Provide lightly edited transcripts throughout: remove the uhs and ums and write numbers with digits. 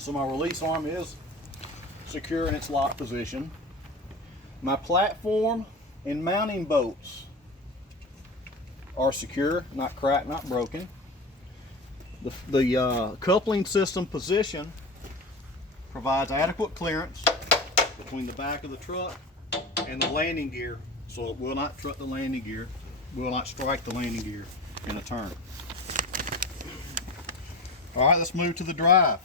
So my release arm is secure in its lock position. My platform and mounting bolts are secure, not cracked, not broken. The coupling system position provides adequate clearance between the back of the truck and the landing gear, so it will not strike the landing gear, in a turn. All right, let's move to the drive.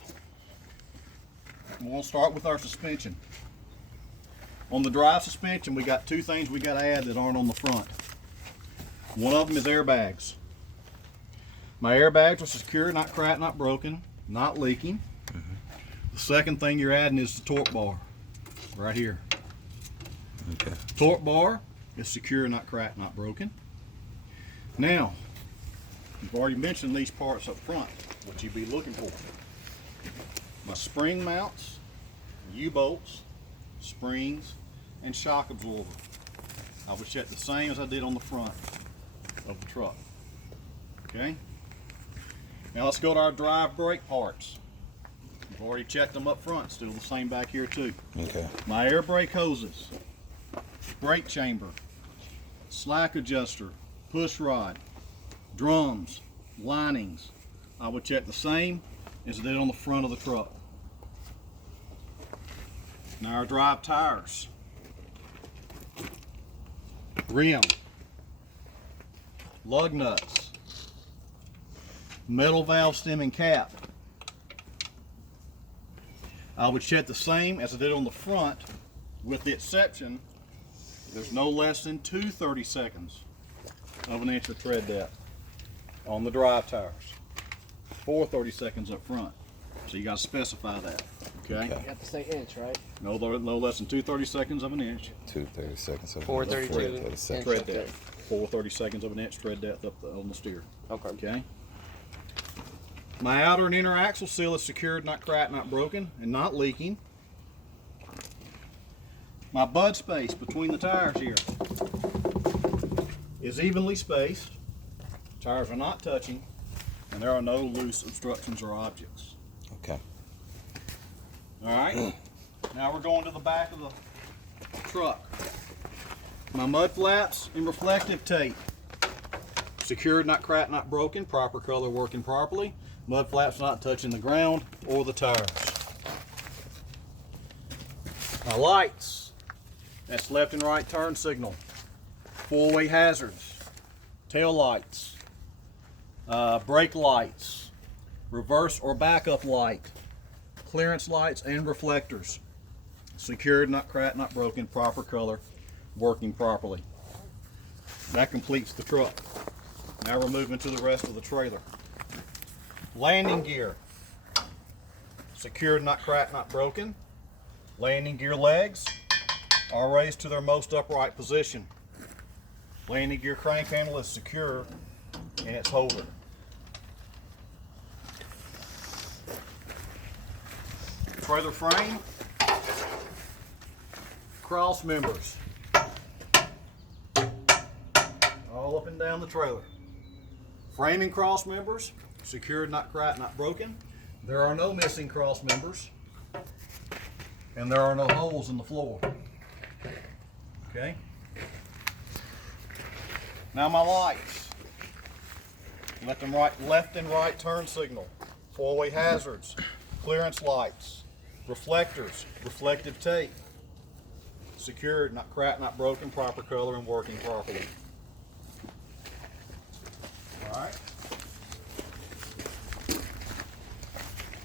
We'll start with our suspension. On the drive suspension, we got two things we got to add that aren't on the front. One of them is airbags. My airbags are secure, not cracked, not broken, not leaking. The second thing you're adding is the torque bar, right here. Okay. Torque bar is secure, not cracked, not broken. Now, you've already mentioned these parts up front, what you'd be looking for. My spring mounts, U-bolts, springs, and shock absorber. I would check the same as I did on the front of the truck. Okay? Now let's go to our drive brake parts. We've already checked them up front, still the same back here too. Okay. My air brake hoses, brake chamber, slack adjuster, push rod, drums, linings. I would check the same as I did on the front of the truck. Now our drive tires, rim, lug nuts, metal valve stem and cap. I would check the same as I did on the front, with the exception there's no less than 2 30-seconds of an inch of tread depth on the drive tires. 4 30-seconds up front. So you got to specify that. Okay? You have to say inch, right? No less than 2 30-seconds of an inch. 2 30-seconds. 432 Tread depth. 4 30-seconds of an inch tread depth up on the steer. Okay. Okay? My outer and inner axle seal is secured, not cracked, not broken, and not leaking. My bud space between the tires here is evenly spaced. Tires are not touching, and there are no loose obstructions or objects. Okay. All right. Now we're going to the back of the truck. My mud flaps and reflective tape. Secured, not cracked, not broken, proper color, working properly. Mud flaps not touching the ground or the tires. My lights, that's left and right turn signal, four-way hazards, tail lights, brake lights, reverse or backup light, clearance lights and reflectors. Secured, not cracked, not broken, proper color, working properly. That completes the truck. Now we're moving to the rest of the trailer. Landing gear, secured, not cracked, not broken. Landing gear legs are raised to their most upright position. Landing gear crank handle is secure in its holder. Trailer frame, cross members, all up and down the trailer. Framing cross members, secured, not cracked, not broken. There are no missing cross members, and there are no holes in the floor. Okay? Now my lights. Left and right turn signal, four-way hazards, clearance lights, reflectors, reflective tape. Secured, not cracked, not broken, proper color and working properly. All right.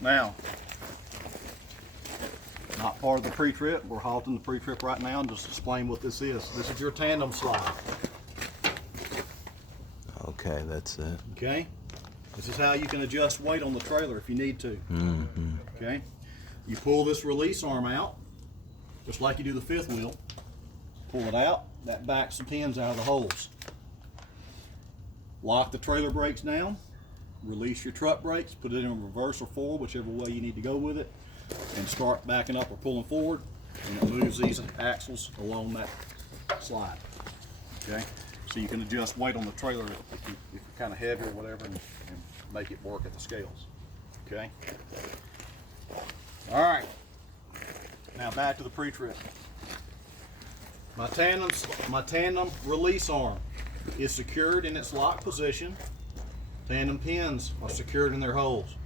Now, not part of the pre-trip. We're halting the pre-trip right now and just explain what this is. This is your tandem slide. Okay, that's it. Okay? This is how you can adjust weight on the trailer if you need to. Mm-hmm. Okay? You pull this release arm out, just like you do the fifth wheel. Pull it out, that backs the pins out of the holes. Lock the trailer brakes down, release your truck brakes, put it in reverse or forward, whichever way you need to go with it, and start backing up or pulling forward, and it moves these axles along that slide. Okay? So you can adjust weight on the trailer if you're kind of heavy or whatever, and make it work at the scales. Okay? back to the pre-trip. My tandem release arm is secured in its locked position. Tandem pins are secured in their holes.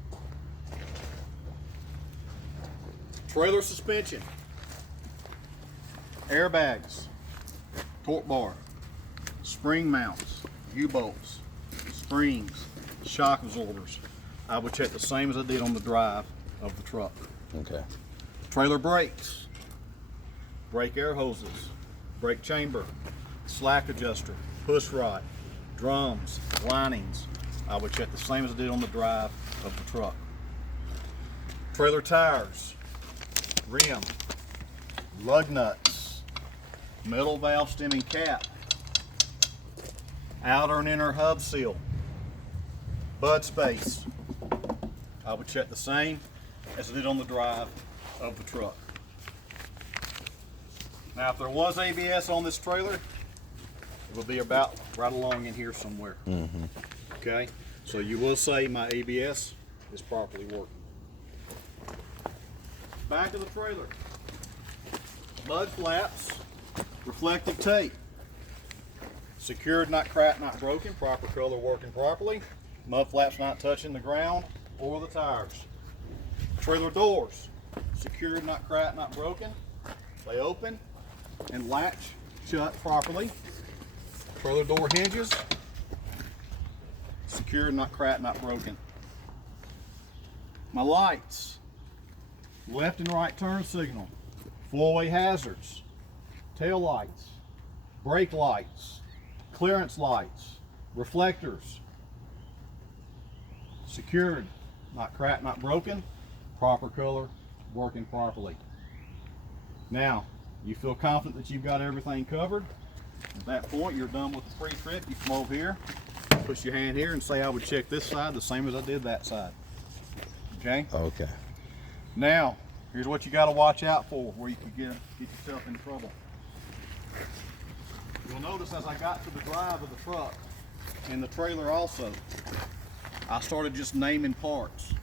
Trailer suspension, airbags, torque bar, spring mounts, U-bolts, springs, shock absorbers. I would check the same as I did on the drive of the truck. Okay. Trailer brakes, brake air hoses, brake chamber, slack adjuster, push rod, drums, linings. I would check the same as I did on the drive of the truck. Trailer tires, rim, lug nuts, metal valve stemming cap, outer and inner hub seal, bud space. I would check the same as I did on the drive of the truck. Now, if there was ABS on this trailer, it would be about right along in here somewhere. Okay, so you will say my ABS is properly working. Back of the trailer, mud flaps, reflective tape, secured, not cracked, not broken, proper color working properly, mud flaps not touching the ground or the tires. Trailer doors, secured, not cracked, not broken, they open and latch shut properly. Trailer door hinges, secured, not cracked, not broken. My lights, left and right turn signal, four-way hazards, tail lights, brake lights, clearance lights, reflectors, secured, not cracked, not broken, proper color, working properly. Now, you feel confident that you've got everything covered. At that point, you're done with the pre-trip. You come over here, push your hand here and say, I would check this side the same as I did that side. Okay? Okay. Now, here's what you got to watch out for where you could get yourself in trouble. You'll notice as I got to the drive of the truck and the trailer also, I started just naming parts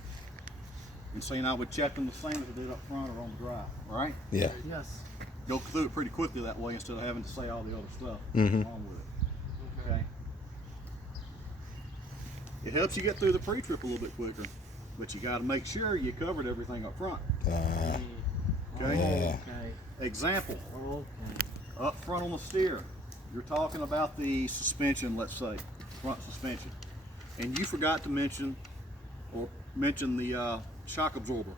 and saying I would check them the same as I did up front or on the drive, all right? Yeah. Yes. Go through it pretty quickly that way instead of having to say all the other stuff along with it, okay? It helps you get through the pre-trip a little bit quicker, but you got to make sure you covered everything up front, okay? Yeah. Okay. Example, Okay. up front on the steer, you're talking about the suspension, let's say, front suspension, and you forgot to mention the shock absorber,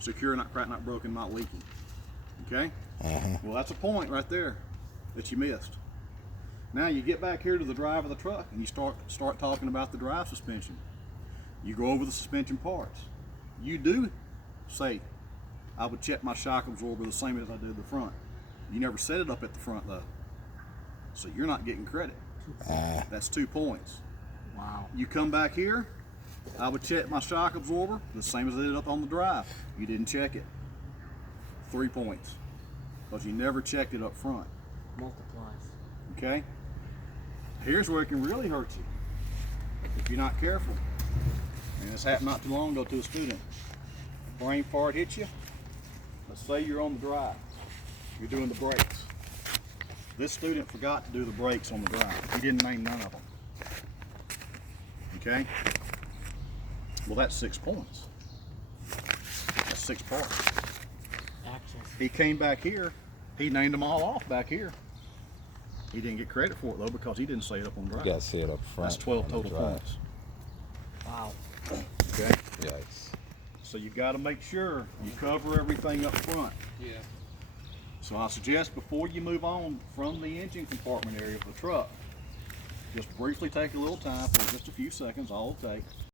secure, not cracked, not broken, not leaking, okay? Well, that's a point right there that you missed. Now you get back here to the drive of the truck and you start talking about the drive suspension. You go over the suspension parts. You do say, I would check my shock absorber the same as I did the front. You never set it up at the front though. So you're not getting credit. That's 2 points. Wow. You come back here, I would check my shock absorber the same as I did up on the drive. You didn't check it. 3 points. Because you never checked it up front. Multiplies. Okay? Here's where it can really hurt you if you're not careful. And this happened not too long ago to a student. Brain part hits you. Let's say you're on the drive. You're doing the brakes. This student forgot to do the brakes on the drive. He didn't name none of them. Okay? Well, that's 6 points. That's 6 parts. Actions. He came back here. He named them all off back here. He didn't get credit for it though because he didn't say it up on the drive. You gotta see it up front. That's 12 on the total drive. points. Wow. Okay? Yikes. So you've got to make sure you cover everything up front. Yeah. So I suggest before you move on from the engine compartment area of the truck, just briefly take a little time for just a few seconds, all it'll take,